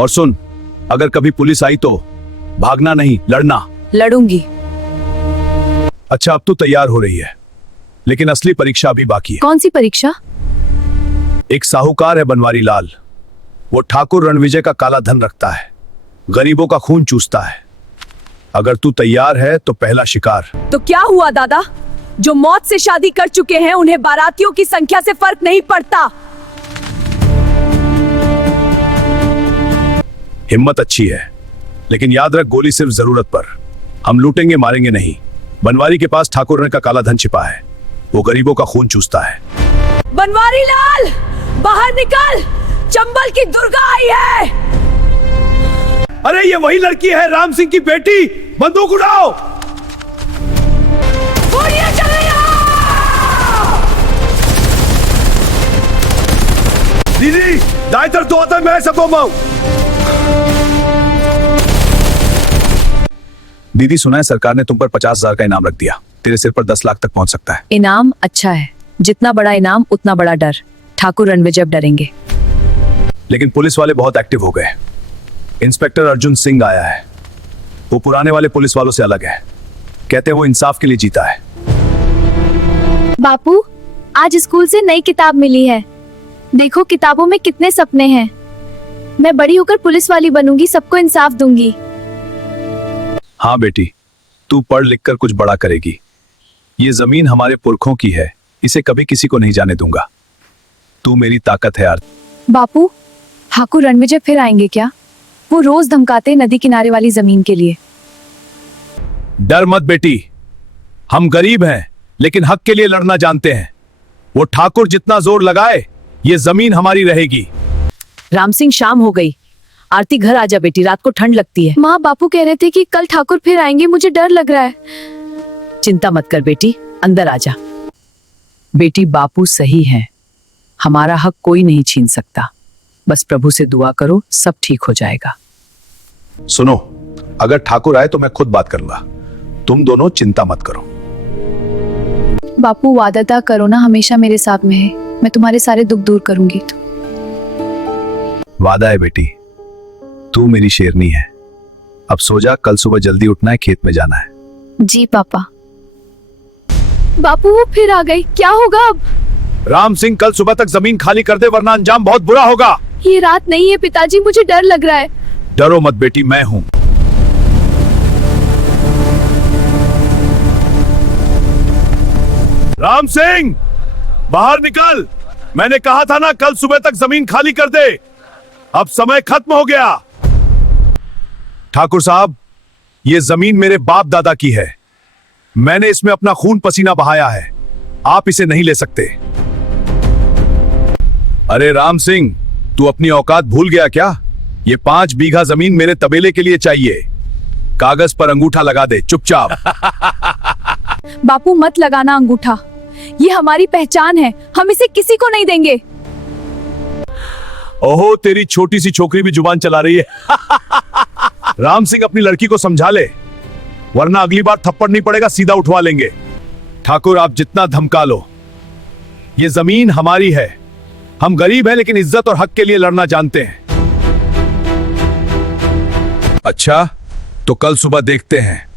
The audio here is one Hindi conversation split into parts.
और सुन, अगर कभी पुलिस आई तो भागना नहीं, लड़ना। लड़ूंगी। अच्छा, अब तो तैयार हो रही है, लेकिन असली परीक्षा अभी बाकी है। कौन सी परीक्षा? एक साहूकार है बनवारी लाल, वो ठाकुर रणविजय का काला धन रखता है, गरीबों का खून चूसता है। अगर तू तैयार है तो पहला शिकार। तो क्या हुआ दादा? जो मौत से शादी कर चुके हैं उन्हें बारातियों की संख्या से फर्क नहीं पड़ता। हिम्मत अच्छी है, लेकिन याद रख, गोली सिर्फ जरूरत पर। हम लूटेंगे, मारेंगे नहीं। बनवारी के पास ठाकुर का काला धन छिपा है, वो गरीबों का खून चूसता है। बनवारी लाल, बाहर निकल, चंबल की दुर्गा आई है। अरे ये वही लड़की है, राम सिंह की बेटी। बंदूक उड़ाओ। गोलियां चल रही हैं। दीदी, दाएं तरफ तो आता है, मैं सबको माऊं। दीदी, सुना है सरकार ने तुम पर 50,000 का इनाम रख दिया। तेरे सिर पर 10 लाख तक पहुंच सकता है। इनाम अच्छा है, जितना बड़ा इनाम उतना बड़ा डर। ठाकुर रणविजय अब डरेंगे। लेकिन पुलिस वाले बहुत एक्टिव हो गए। इंस्पेक्टर अर्जुन सिंह आया है, वो पुराने वाले पुलिस वालों से अलग है। कहते हैं वो इंसाफ के लिए जीता है। बापू, आज स्कूल से नई किताब मिली है। देखो किताबों में कितने सपने हैं। मैं बड़ी होकर पुलिस वाली बनूंगी, सबको इंसाफ दूंगी। हाँ बेटी, तू पढ़ लिख कर कुछ बड़ा करेगी। ये जमीन हमारे पुरखों की है, इसे कभी किसी को नहीं जाने दूंगा। तू मेरी ताकत है यार। बापू, ठाकुर रणविजय फिर आएंगे क्या? वो रोज धमकाते नदी किनारे वाली जमीन के लिए। डर मत बेटी, हम गरीब हैं लेकिन हक के लिए लड़ना जानते हैं। वो ठाकुर जितना जोर लगाए, ये जमीन हमारी रहेगी। राम सिंह, शाम हो गई, आरती घर आजा बेटी, रात को ठंड लगती है। माँ, बापू कह रहे थे कि कल ठाकुर फिर आएंगे, मुझे डर लग रहा है। चिंता मत कर बेटी, अंदर आजा। बेटी, बापू सही है, हमारा हक कोई नहीं छीन सकता। बस प्रभु से दुआ करो, सब ठीक हो जाएगा। सुनो, अगर ठाकुर आए तो मैं खुद बात करूंगा, तुम दोनों चिंता मत करो। बापू, वादा करो ना, हमेशा मेरे साथ में है। मैं तुम्हारे सारे दुख दूर करूंगी। वादा है बेटी, तू मेरी शेरनी है। अब सो जा, कल सुबह जल्दी उठना है, खेत में जाना है। जी पापा। बापू, वो फिर आ गई, क्या होगा अब? राम सिंह, कल सुबह तक जमीन खाली कर दे, वरना अंजाम बहुत बुरा होगा। ये रात नहीं है पिताजी, मुझे डर लग रहा है। डरो मत बेटी, मैं हूं। राम सिंह, बाहर निकल। मैंने कहा था ना, कल सुबह तक जमीन खाली कर दे। अब समय खत्म हो गया। ठाकुर साहब, ये जमीन मेरे बाप दादा की है। मैंने इसमें अपना खून पसीना बहाया है, आप इसे नहीं ले सकते। अरे राम सिंह, तू अपनी औकात भूल गया क्या? ये 5 बीघा जमीन मेरे तबेले के लिए चाहिए। कागज पर अंगूठा लगा दे, चुपचाप। बापू, मत लगाना अंगूठा, ये हमारी पहचान है, हम इसे किसी को नहीं देंगे। ओहो, तेरी छोटी सी छोकरी भी जुबान चला रही है। राम सिंह, अपनी लड़की को समझा ले, वरना अगली बार थप्पड़ नहीं पड़ेगा, सीधा उठवा लेंगे। ठाकुर, आप जितना धमका लो, ये जमीन हमारी है। हम गरीब हैं लेकिन इज्जत और हक के लिए लड़ना जानते हैं। अच्छा, तो कल सुबह देखते हैं।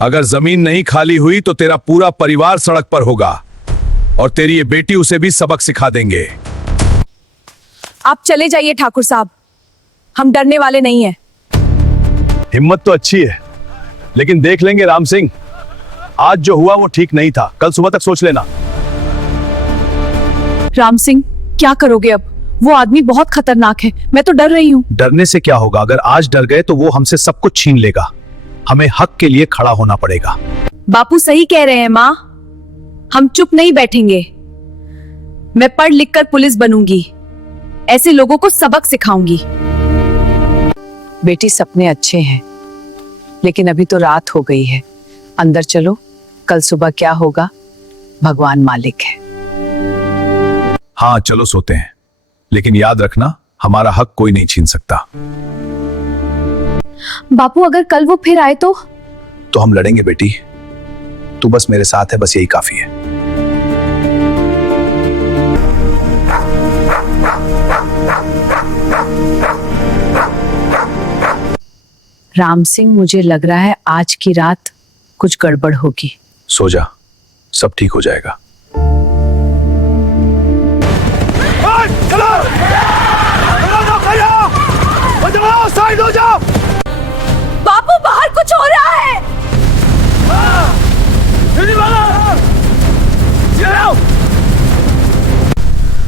अगर जमीन नहीं खाली हुई तो तेरा पूरा परिवार सड़क पर होगा, और तेरी ये बेटी उसे भी सबक सिखा देंगे। आप चले जाइए ठाकुर साहब, हम डरने वाले नहीं हैं। हिम्मत तो अच्छी है, लेकिन देख लेंगे राम सिंह। आज जो हुआ वो ठीक नहीं था, कल सुबह तक सोच लेना। राम सिंह, क्या करोगे अब? वो आदमी बहुत खतरनाक है, मैं तो डर रही हूँ। डरने से क्या होगा? अगर आज डर गए तो वो हमसे सब कुछ छीन लेगा। हमें हक के लिए खड़ा होना पड़ेगा। बापू सही कह रहे हैं माँ, हम चुप नहीं बैठेंगे। मैं पढ़ लिख कर पुलिस बनूंगी, ऐसे लोगों को सबक सिखाऊंगी। बेटी, सपने अच्छे हैं, लेकिन अभी तो रात हो गई है। अंदर चलो, कल सुबह क्या होगा भगवान मालिक है। हाँ चलो, सोते हैं, लेकिन याद रखना, हमारा हक कोई नहीं छीन सकता। बापू, अगर कल वो फिर आए तो हम लड़ेंगे बेटी। तू बस मेरे साथ है, बस यही काफी है। राम सिंह, मुझे लग रहा है आज की रात कुछ गड़बड़ होगी। सो जा, सब ठीक हो जाएगा। साइड हो जाओ। बापू, बाहर कुछ हो रहा है।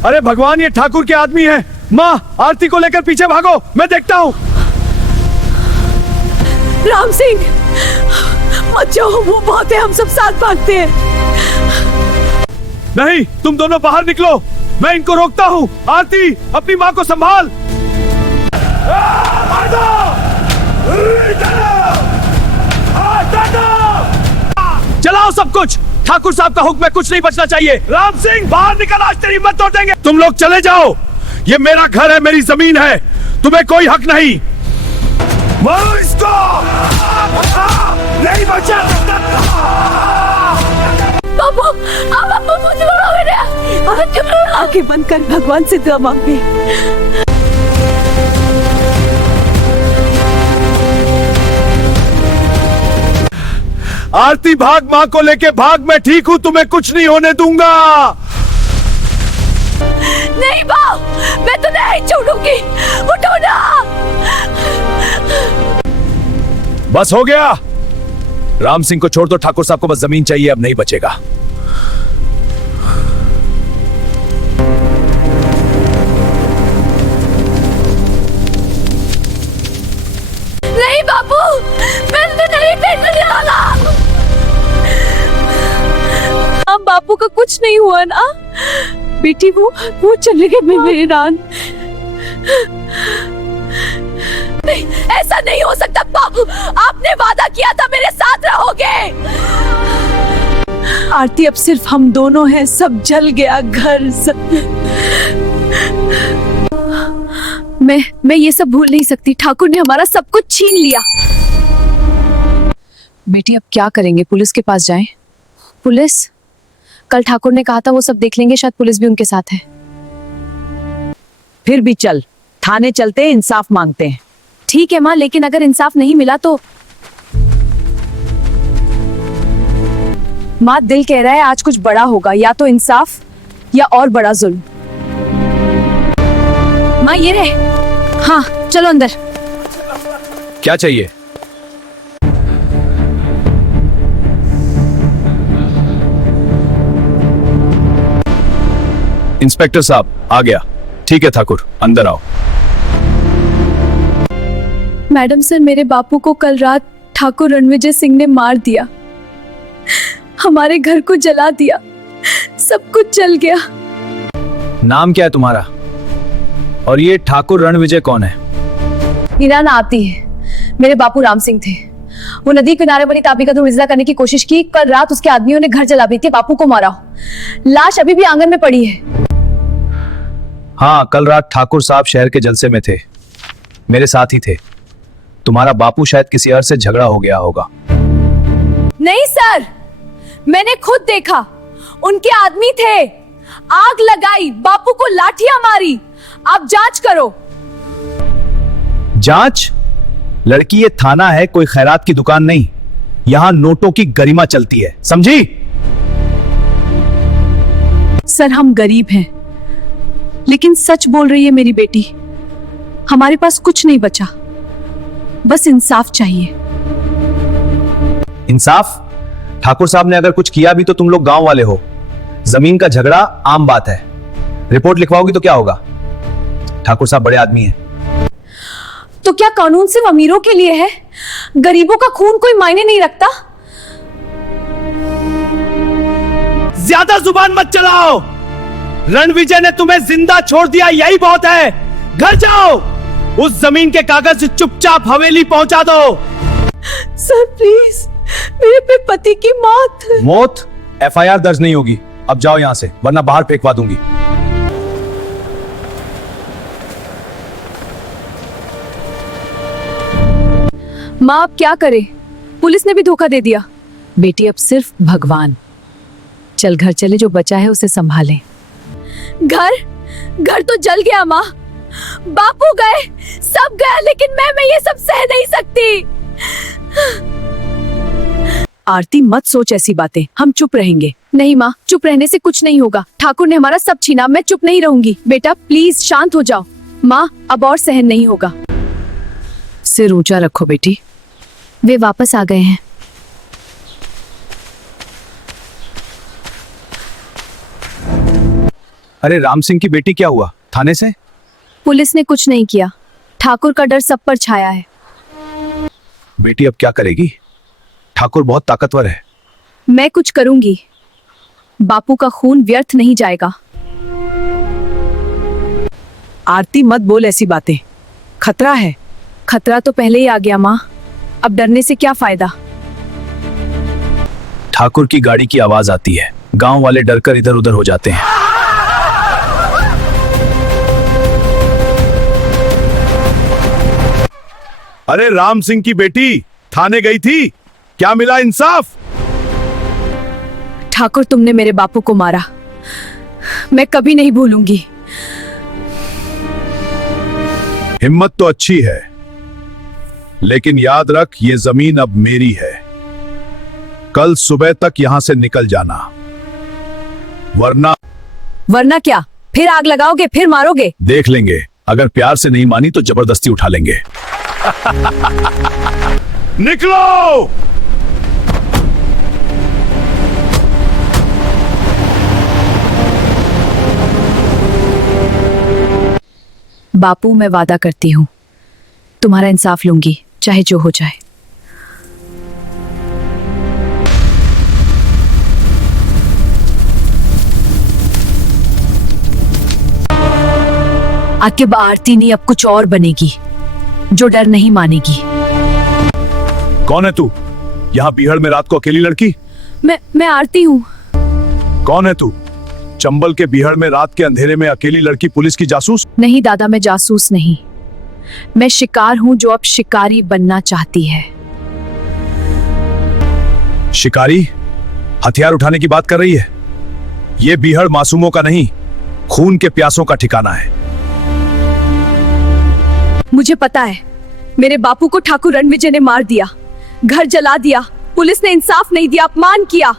अरे भगवान, ये ठाकुर के आदमी हैं। माँ, आरती को लेकर पीछे भागो, मैं देखता हूँ। राम सिंह, मत जाओ, वो बहुत है, हम सब साथ भागते हैं। नहीं, तुम दोनों बाहर निकलो, मैं इनको रोकता हूँ। आरती, अपनी माँ को संभाल। चलाओ सब कुछ, ठाकुर साहब का हुक्म है, कुछ नहीं बचना चाहिए। राम सिंह, बाहर निकल, आज तेरी हिम्मत तोड़ देंगे। तुम लोग चले जाओ, ये मेरा घर है, मेरी जमीन है, तुम्हें कोई हक नहीं। मारो इसको, नहीं बचा। बापू, बापू, मुझे आंखें बंद कर, भगवान से दुआ मांगे। आरती, भाग, माँ को लेके भाग, मैं ठीक हूँ, तुम्हें कुछ नहीं होने दूंगा। नहीं बाप, मैं तो नहीं छोड़ूंगी, उठो ना। बस हो गया, राम सिंह को छोड़ दो, ठाकुर साहब को बस जमीन चाहिए, अब नहीं बचेगा। नहीं बापू, मैं तो नहीं भेजने वाला। बापू का कुछ नहीं हुआ ना बेटी, वो चले गए मेरे रान। नहीं, ऐसा नहीं हो सकता बापू, आपने वादा किया था मेरे साथ रहोगे। आरती, अब सिर्फ हम दोनों हैं, सब जल गया, घर सब। मैं ये सब भूल नहीं सकती, ठाकुर ने हमारा सब कुछ छीन लिया। बेटी, अब क्या करेंगे, पुलिस के पास जाएं? पुलिस? कल ठाकुर ने कहा था वो सब देख लेंगे, शायद पुलिस भी उनके साथ है। फिर भी चल, थाने चलते हैं, इंसाफ मांगते हैं। ठीक है माँ, लेकिन अगर इंसाफ नहीं मिला तो? माँ, दिल कह रहा है आज कुछ बड़ा होगा, या तो इंसाफ या और बड़ा जुल्म। माँ, ये रहे। हाँ, चलो अंदर। क्या चाहिए? इंस्पेक्टर साहब, आ गया। ठीक है ठाकुर, अंदर आओ। मैडम सर, मेरे बापू को कल रात ठाकुर रणविजय सिंह ने मार दिया, हमारे घर को जला दिया, सब कुछ जल गया। नाम क्या है तुम्हारा? और ये ठाकुर रणविजय कौन है? मेरा नाम आती है, मेरे बापू राम सिंह थे। वो नदी किनारे बनी ताबी का रिजला करने की कोशिश की, कल रात उसके आदमियों ने घर जला दी, बापू को मारा। लाश अभी भी आंगन में पड़ी है। हाँ, कल रात ठाकुर साहब शहर के जलसे में थे, मेरे साथ ही थे। तुम्हारा बापू शायद किसी और से झगड़ा हो गया होगा। नहीं सर, मैंने खुद देखा, उनके आदमी थे, आग लगाई, बापू को लाठियां मारी। आप जांच करो। जांच? लड़की, ये थाना है, कोई खैरात की दुकान नहीं। यहां नोटों की गरिमा चलती है, समझी? सर, हम गरीब हैं, लेकिन सच बोल रही है मेरी बेटी, हमारे पास कुछ नहीं बचा, बस इंसाफ चाहिए। इंसाफ? ठाकुर साहब ने अगर कुछ किया भी तो तुम लोग गांव वाले हो, जमीन का झगड़ा आम बात है। रिपोर्ट लिखवाओगी तो क्या होगा? ठाकुर साहब बड़े आदमी हैं। तो क्या कानून सिर्फ अमीरों के लिए है? गरीबों का खून कोई मायने नहीं रखता? ज्यादा जुबान मत चलाओ। रणविजय ने तुम्हें जिंदा छोड़ दिया, यही बहुत है। घर जाओ, उस जमीन के कागज चुपचाप हवेली पहुंचा दो। सर प्लीज, मेरे पे पति की मौत। मौत? एफआईआर दर्ज नहीं होगी। अब जाओ यहां से, वरना बाहर फेंकवा दूंगी। माँ, अब क्या करे, पुलिस ने भी धोखा दे दिया। बेटी, अब सिर्फ भगवान। चल घर चले, जो बचा है उसे संभालें। घर तो जल गया माँ, बापू गए, सब गया, लेकिन मैं ये सब सह नहीं सकती। आरती मत सोच ऐसी बातें, हम चुप रहेंगे। नहीं माँ, चुप रहने से कुछ नहीं होगा। ठाकुर ने हमारा सब छीना, मैं चुप नहीं रहूंगी। बेटा प्लीज शांत हो जाओ। माँ अब और सहन नहीं होगा। सिर ऊंचा रखो बेटी। वे वापस आ गए हैं। अरे राम सिंह की बेटी, क्या हुआ? थाने से? पुलिस ने कुछ नहीं किया। ठाकुर का डर सब पर छाया है। बेटी अब क्या करेगी? ठाकुर बहुत ताकतवर है। मैं कुछ करूंगी। बापू का खून व्यर्थ नहीं जाएगा। आरती मत बोल ऐसी बातें, खतरा है। खतरा तो पहले ही आ गया माँ, अब डरने से क्या फायदा। ठाकुर की गाड़ी की आवाज आती है। गांव वाले डरकर इधर उधर हो जाते हैं। अरे राम सिंह की बेटी थाने गई थी, क्या मिला इंसाफ? ठाकुर तुमने मेरे बापू को मारा, मैं कभी नहीं भूलूंगी। हिम्मत तो अच्छी है, लेकिन याद रख ये जमीन अब मेरी है। कल सुबह तक यहां से निकल जाना, वरना क्या? फिर आग लगाओगे, फिर मारोगे? देख लेंगे। अगर प्यार से नहीं मानी तो जबरदस्ती उठा लेंगे। निकलो! बापू मैं वादा करती हूँ तुम्हारा इंसाफ लूंगी, चाहे जो हो जाए। आकिब आरती नहीं, अब कुछ और बनेगी जो डर नहीं मानेगी। कौन है तू? यहाँ बीहड़ में रात को अकेली लड़की? मैं आरती हूँ। कौन है तू? चंबल के बीहड़ में रात के अंधेरे में अकेली लड़की, पुलिस की जासूस? नहीं दादा, मैं जासूस नहीं, मैं शिकार हूं जो अब शिकारी बनना चाहती है। शिकारी? हथियार उठाने की बात कर रही है? ये बीहड़ मासूमों का नहीं, खून के प्यासों का ठिकाना है। मुझे पता है, मेरे बापू को ठाकुर रणविजय ने मार दिया, घर जला दिया, पुलिस ने इंसाफ नहीं दिया, अपमान किया।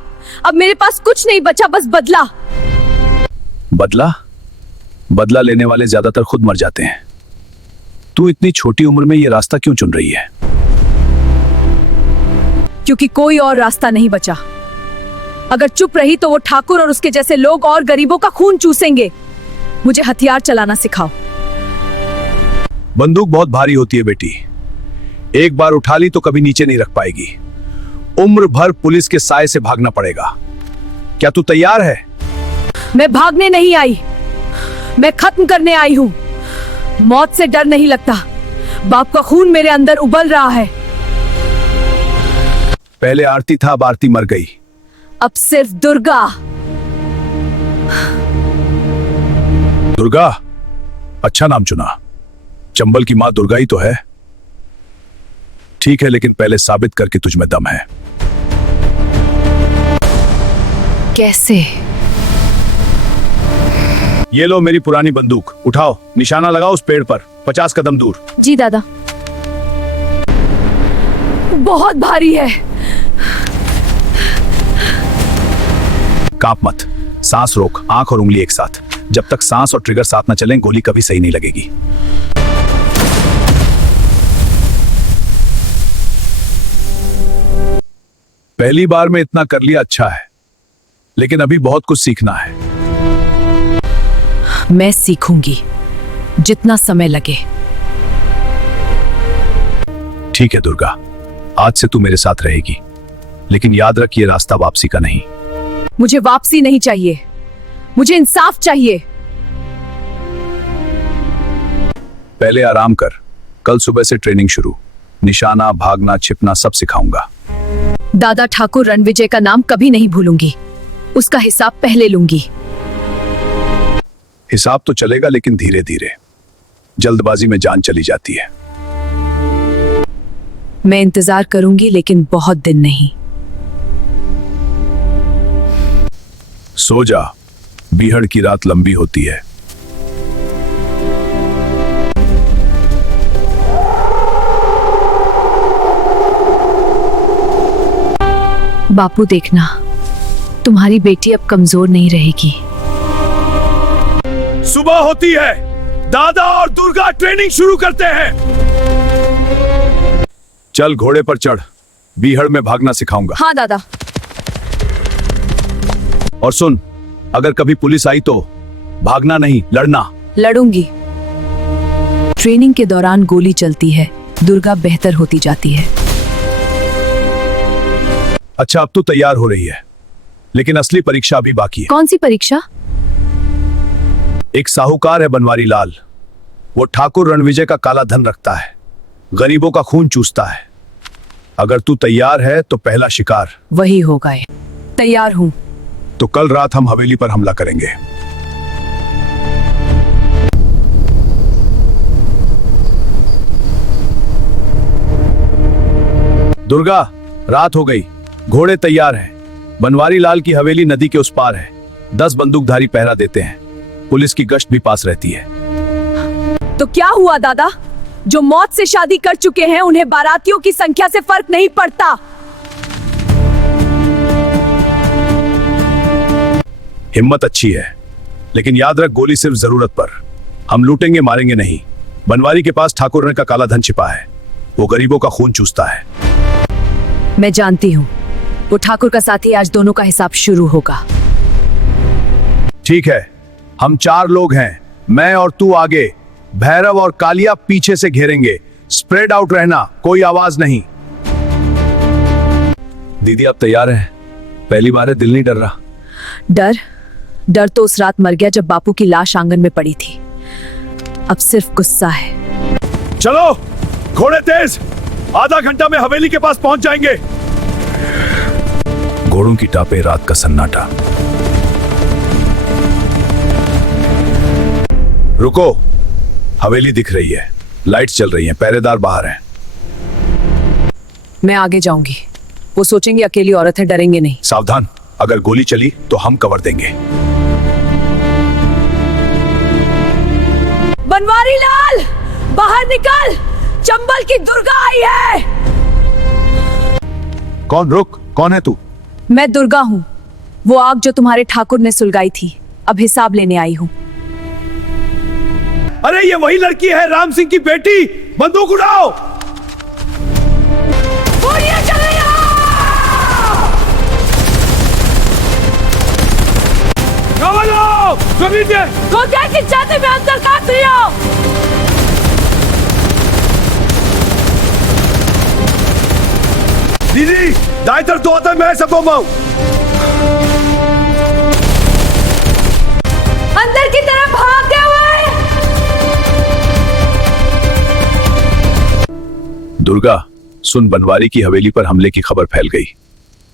अब मेरे पास कुछ नहीं बचा, बस बदला। बदला? बदला लेने वाले ज्यादातर खुद मर जाते हैं। तू इतनी छोटी उम्र में ये रास्ता क्यों चुन रही है? क्योंकि कोई और रास्ता नहीं बचा। अगर चुप रही तो वो ठाकुर और उसके जैसे लोग और गरीबों का खून चूसेंगे। मुझे हथियार चलाना सिखाओ। बंदूक बहुत भारी होती है बेटी, एक बार उठा ली तो कभी नीचे नहीं रख पाएगी। उम्र भर पुलिस के साए से भागना पड़ेगा। क्या तू तैयार है? मैं भागने नहीं आई, मैं खत्म करने आई हूं। मौत से डर नहीं लगता, बाप का खून मेरे अंदर उबल रहा है। पहले आरती था, अब आरती मर गई। अब सिर्फ दुर्गा। दुर्गा? अच्छा नाम चुना। चंबल की मां दुर्गा ही तो है। ठीक है, लेकिन पहले साबित करके तुझ में दम है। कैसे? ये लो मेरी पुरानी बंदूक, उठाओ, निशाना लगाओ उस पेड़ पर 50 कदम दूर। जी दादा। बहुत भारी है। कांप मत, सांस रोक, आंख और उंगली एक साथ। जब तक सांस और ट्रिगर साथ न चलें, गोली कभी सही नहीं लगेगी। पहली बार में इतना कर लिया अच्छा है, लेकिन अभी बहुत कुछ सीखना है। मैं सीखूंगी, जितना समय लगे। ठीक है दुर्गा, आज से तू मेरे साथ रहेगी, लेकिन याद रख ये रास्ता वापसी का नहीं। मुझे वापसी नहीं चाहिए, मुझे इंसाफ चाहिए। पहले आराम कर, कल सुबह से ट्रेनिंग शुरू। निशाना, भागना, छिपना सब सिखाऊंगा। दादा ठाकुर रणविजय का नाम कभी नहीं भूलूंगी, उसका हिसाब पहले लूंगी। हिसाब तो चलेगा, लेकिन धीरे धीरे। जल्दबाजी में जान चली जाती है। मैं इंतजार करूंगी, लेकिन बहुत दिन नहीं। सो जा, बीहड़ की रात लंबी होती है। बापू देखना, तुम्हारी बेटी अब कमजोर नहीं रहेगी। सुबह होती है, दादा और दुर्गा ट्रेनिंग शुरू करते हैं। चल घोड़े पर चढ़, बीहड़ में भागना सिखाऊंगा। हाँ दादा। और सुन, अगर कभी पुलिस आई तो भागना नहीं, लड़ना। लड़ूंगी। ट्रेनिंग के दौरान गोली चलती है, दुर्गा बेहतर होती जाती है। अच्छा, अब तो तैयार हो रही है, लेकिन असली परीक्षा अभी बाकी है। कौन सी परीक्षा? एक साहूकार है बनवारी लाल, वो ठाकुर रणविजय का काला धन रखता है, गरीबों का खून चूसता है। अगर तू तैयार है तो पहला शिकार वही होगा। तैयार हूँ। तो कल रात हम हवेली पर हमला करेंगे। दुर्गा, रात हो गई, घोड़े तैयार हैं। बनवारी लाल की हवेली नदी के उस पार है। 10 बंदूकधारी पहरा देते हैं। पुलिस की गश्त भी पास रहती है। तो क्या हुआ दादा? जो मौत से शादी कर चुके हैं उन्हें बारातियों की संख्या से फर्क नहीं पड़ता। हिम्मत अच्छी है, लेकिन याद रख, गोली सिर्फ जरूरत पर। हम लूटेंगे, मारेंगे नहीं। बनवारी के पास ठाकुर का काला धन छिपा है, वो गरीबों का खून चूसता है। मैं जानती हूँ, वो ठाकुर का साथी। आज दोनों का हिसाब शुरू होगा। ठीक है, हम 4 लोग हैं, मैं और तू आगे, भैरव और कालिया पीछे से घेरेंगे। स्प्रेड आउट रहना, कोई आवाज नहीं। दीदी आप तैयार हैं? पहली बार है, दिल नहीं डर रहा? डर तो उस रात मर गया जब बापू की लाश आंगन में पड़ी थी। अब सिर्फ गुस्सा है। चलो घोड़े तेज, आधा घंटा में हवेली के पास पहुंच जाएंगे। घोड़ों की टापे, रात का सन्नाटा। रुको, हवेली दिख रही है, लाइट्स चल रही हैं, पहरेदार बाहर हैं। मैं आगे जाऊंगी, वो सोचेंगे अकेली औरत है, डरेंगे नहीं। सावधान, अगर गोली चली तो हम कवर देंगे। बनवारी लाल, बाहर निकल, चंबल की दुर्गा आई है। कौन? रुक, कौन है तू? मैं दुर्गा हूँ, वो आग जो तुम्हारे ठाकुर ने सुलगाई थी। अब हिसाब लेने आई हूँ। अरे ये वही लड़की है, राम सिंह की बेटी। बंदूक उड़ाओ। गोलियां चल रही हैं। गोलियां की छाती में अंदर काट रही हो। दीदी, दाएं तरफ तो आता है, मैं सबको माऊं। अंदर की तरफ भागते हुए। दुर्गा सुन, बनवारी की हवेली पर हमले की खबर फैल गई।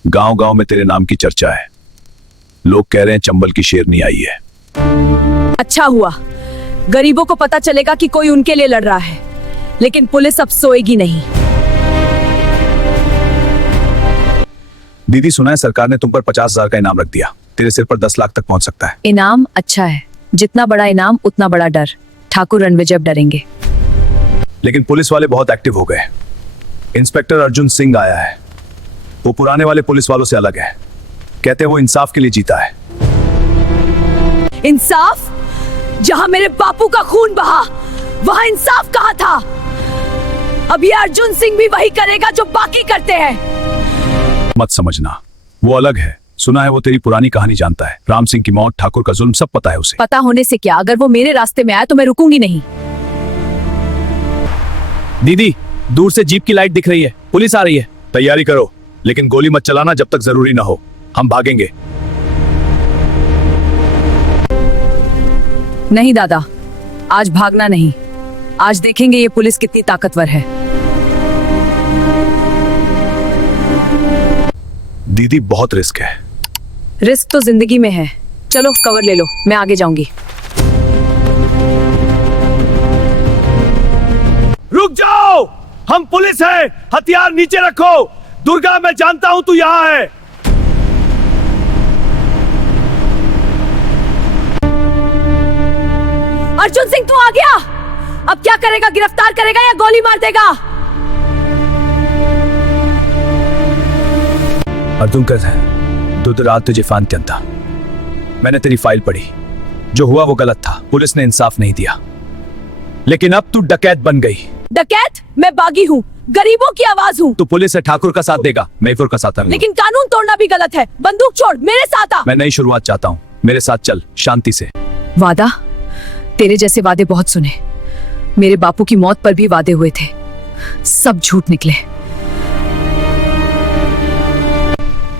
गांव गांव में तेरे नाम की चर्चा है। लोग कह रहे हैं चंबल की शेरनी आई है। अच्छा हुआ, गरीबों को पता चलेगा कि कोई उनके लिए लड़ रहा है, लेकिन पुलिस अब सोएगी नहीं। दीदी सुना है सरकार ने तुम पर 50,000 का इनाम रख दिया। तेरे सिर पर 10 लाख तक पहुंच सकता है। इनाम अच्छा है, जितना बड़ा इनाम उतना बड़ा डर। ठाकुर रणविजय अब डरेंगे। लेकिन पुलिस वाले बहुत एक्टिव हो गए। इंस्पेक्टर अर्जुन सिंह आया है, वो पुराने वाले पुलिस वालों से अलग है। कहते हैं वो इंसाफ के लिए जीता है। इंसाफ? जहां मेरे बापू का खून बहा, वहां इंसाफ कहां था? अब ये अर्जुन सिंह भी वही करेगा जो बाकी करते हैं। मत समझना, वो अलग है। सुना है वो तेरी पुरानी कहानी जानता है। राम सिंह की मौत, ठाकुर का जुल्म, सब पता है उसे। पता होने से क्या, अगर वो मेरे रास्ते में आया तो मैं रुकूंगी नहीं। दीदी, दूर से जीप की लाइट दिख रही है, पुलिस आ रही है। तैयारी करो, लेकिन गोली मत चलाना जब तक जरूरी ना हो। हम भागेंगे। नहीं दादा, आज भागना नहीं। आज देखेंगे ये पुलिस कितनी ताकतवर है। दीदी बहुत रिस्क है। रिस्क तो जिंदगी में है। चलो कवर ले लो, मैं आगे जाऊंगी। रुक जाओ, हम पुलिस हैं। हथियार नीचे रखो। दुर्गा, मैं जानता हूं तू यहां है। अर्जुन सिंह तू आ गया। अब क्या करेगा? गिरफ्तार करेगा या गोली मार देगा? और तुम कर दूध रात तुझे फान था। मैंने तेरी फाइल पढ़ी, जो हुआ वो गलत था, पुलिस ने इंसाफ नहीं दिया, लेकिन अब तू डकैत बन गई। डकैत? मैं बागी हूँ, गरीबों की आवाज हूँ। तू पुलिस से ठाकुर का साथ देगा, महफूर का साथ दूंगा। लेकिन कानून तोड़ना भी गलत है। बंदूक छोड़, मेरे साथ आ। मैं नई शुरुआत चाहता हूँ, मेरे साथ चल शांति से। वादा? तेरे जैसे वादे बहुत सुने, मेरे बापू की मौत पर भी वादे हुए थे, सब झूठ निकले।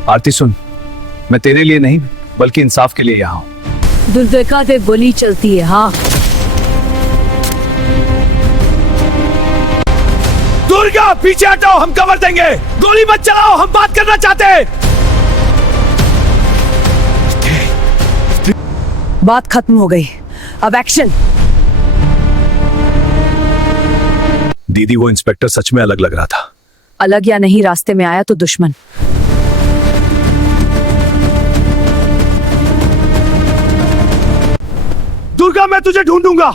आरती सुन, मैं तेरे लिए नहीं बल्कि इंसाफ के लिए यहाँ हूँ। दुर्गा पे गोली चलती है। हाँ, दुर्गा पीछे हटाओ, हम कवर देंगे। गोली मत चलाओ, हम बात करना चाहते हैं। बात खत्म हो गई, अब एक्शन। दीदी, वो इंस्पेक्टर सच में अलग लग रहा था। अलग या नहीं, रास्ते में आया तो दुश्मन। दुर्गा, मैं तुझे ढूंढूंगा,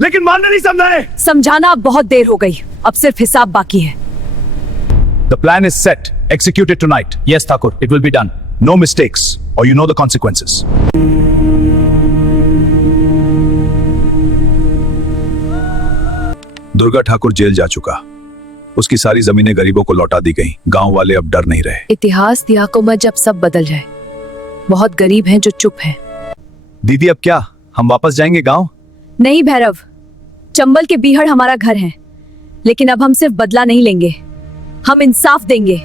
लेकिन मानना नहीं समझाए। समझाना अब बहुत देर हो गई, अब सिर्फ हिसाब बाकी है। The plan is set. Execute it tonight. Yes, Thakur, it will be done. No mistakes, or you know the consequences. Durga Thakur jail जा चुका। उसकी सारी जमीनें गरीबों को लौटा दी गईं। गांव वाले अब डर नहीं रहे। इतिहास दिया को मत जब सब बदल जाए। बहुत गरीब हैं जो चुप हैं। दीदी, अब क्या हम वापस जाएंगे गांव? नहीं भैरव, चंबल के बीहड़ हमारा घर है, लेकिन अब हम सिर्फ बदला नहीं लेंगे, हम इंसाफ देंगे।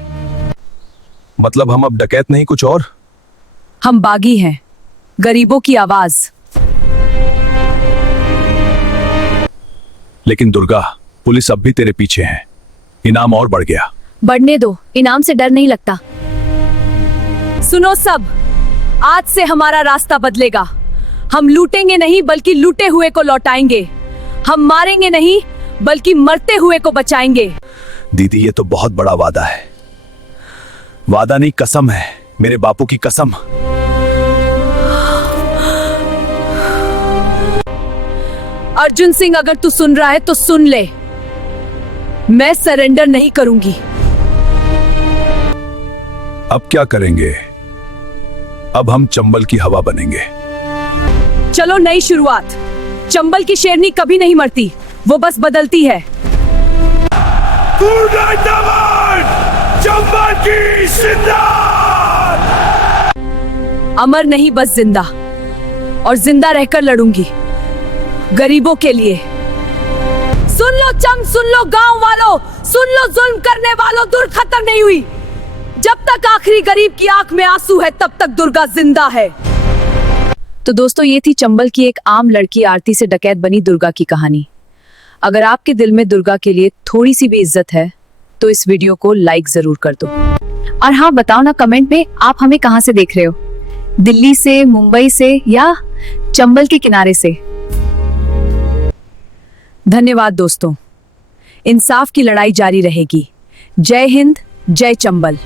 मतलब हम अब डकैत नहीं, कुछ और? हम बागी हैं, गरीबों की आवाज। लेकिन दुर्गा, पुलिस अब भी तेरे पीछे है। इनाम और बढ़ गया। बढ़ने दो, इनाम से डर नहीं लगता। सुनो सब, आज से हमारा रास्ता बदलेगा। हम लूटेंगे नहीं बल्कि लूटे हुए को लौटाएंगे। हम मारेंगे नहीं बल्कि मरते हुए को बचाएंगे। दीदी, ये तो बहुत बड़ा वादा है। वादा नहीं, कसम है, मेरे बापू की कसम। अर्जुन सिंह, अगर तू सुन रहा है तो सुन ले, मैं सरेंडर नहीं करूंगी। अब क्या करेंगे? अब हम चंबल की हवा बनेंगे। चलो, नई शुरुआत। चंबल की शेरनी कभी नहीं मरती, वो बस बदलती है। चंबल की जिंदाबाद! अमर नहीं, बस जिंदा, और जिंदा रहकर लड़ूंगी गरीबों के लिए। सुन लो चम, सुन लो गांव वालों, सुन लो जुल्म करने वालों, दुर्ग खत्म नहीं हुई। जब तक आखिरी गरीब की आंख में आंसू है, तब तक दुर्गा जिंदा है। तो दोस्तों, ये थी चंबल की एक आम लड़की आरती से डकैत बनी दुर्गा की कहानी। अगर आपके दिल में दुर्गा के लिए थोड़ी सी भी इज्जत है तो इस वीडियो को लाइक जरूर कर दो। और हाँ, बताओ ना कमेंट में आप हमें कहां से देख रहे हो, दिल्ली से, मुंबई से या चंबल के किनारे से। धन्यवाद दोस्तों, इंसाफ की लड़ाई जारी रहेगी। जय हिंद, जय चंबल।